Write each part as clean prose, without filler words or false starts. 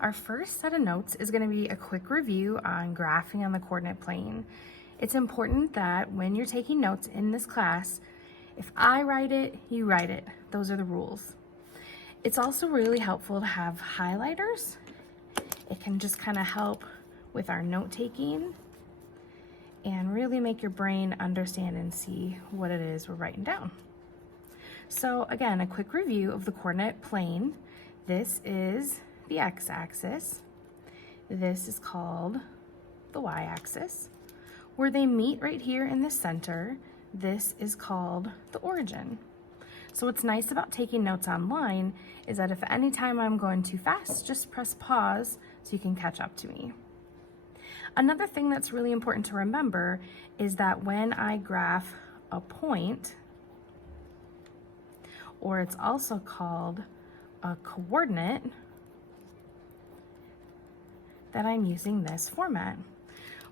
Our first set of notes is going to be a quick review on graphing on the coordinate plane. It's important that when you're taking notes in this class, if I write it, you write it. Those are the rules. It's also really helpful to have highlighters. It can just kind of help with our note taking and really make your brain understand and see what it is we're writing down. So again, a quick review of the coordinate plane. This is the x-axis. This is called the y-axis. Where they meet right here in the center, this is called the origin. So what's nice about taking notes online is that if at any time I'm going too fast, just press pause so you can catch up to me. Another thing that's really important to remember is that when I graph a point, or it's also called a coordinate, that I'm using this format.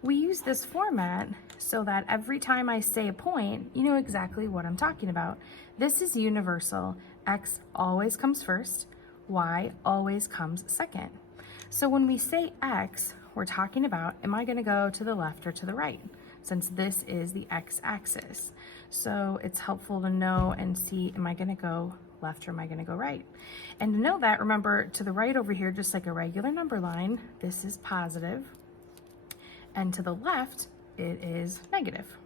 We use this format so that every time I say a point, you know exactly what I'm talking about. This is universal. X always comes first, Y always comes second. So when we say X, we're talking about, am I gonna go to the left or to the right? Since this is the x-axis. So it's helpful to know and see, am I gonna go left or am I gonna go right? And to know that, remember to the right over here, just like a regular number line, this is positive. And to the left, it is negative.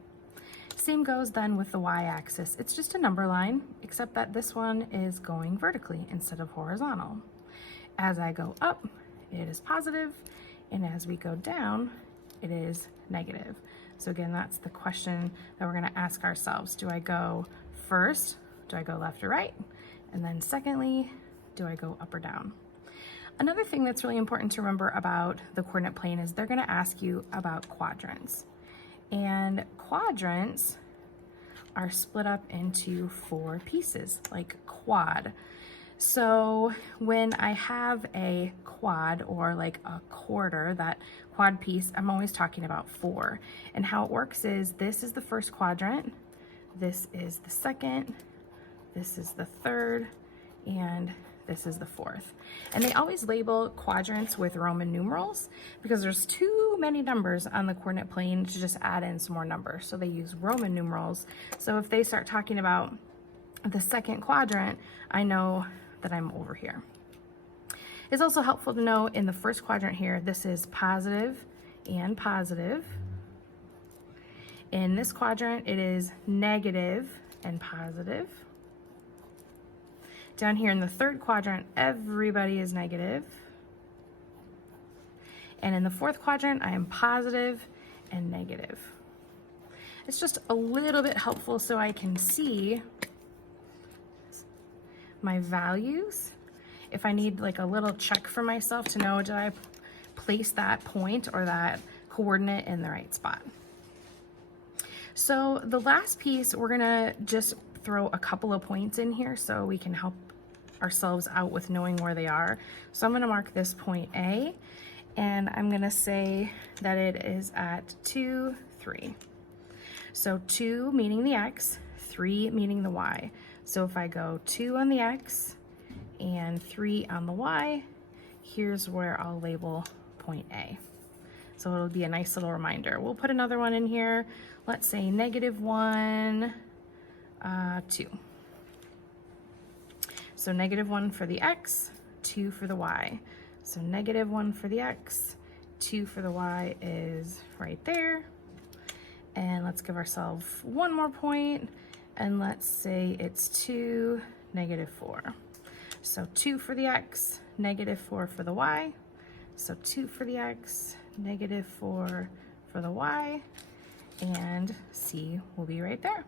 Same goes then with the y-axis. It's just a number line, except that this one is going vertically instead of horizontal. As I go up, it is positive, and as we go down, it is negative. So again, that's the question that we're gonna ask ourselves. Do I go first? Do I go left or right? And then secondly, do I go up or down? Another thing that's really important to remember about the coordinate plane is they're gonna ask you about quadrants. And quadrants are split up into 4 pieces, like quad. So when I have a quad or like a quarter, that quad piece, I'm always talking about 4. And how it works is this is the first quadrant, this is the second, this is the third, and this is the fourth. And they always label quadrants with Roman numerals because there's too many numbers on the coordinate plane to just add in some more numbers. So they use Roman numerals. So if they start talking about the second quadrant, I know that I'm over here. It's also helpful to know in the first quadrant here, this is positive and positive. In this quadrant, it is negative and positive. Down here in the third quadrant, everybody is negative. And in the fourth quadrant, I am positive and negative. It's just a little bit helpful so I can see my values. If I need like a little check for myself to know, did I place that point or that coordinate in the right spot? So the last piece, we're gonna just throw a couple of points in here so we can help ourselves out with knowing where they are. So I'm gonna mark this point A, and I'm gonna say that it is at 2, 3. So 2 meaning the X, 3 meaning the Y. So if I go 2 on the X and 3 on the Y, here's where I'll label point A. So it'll be a nice little reminder. We'll put another one in here. Let's say -1, 2. So -1 for the X, 2 for the Y. So -1 for the X, 2 for the Y is right there. And let's give ourselves one more point, and let's say it's 2, -4. So 2 for the X, -4 for the Y. So 2 for the X, -4 for the Y, and C will be right there.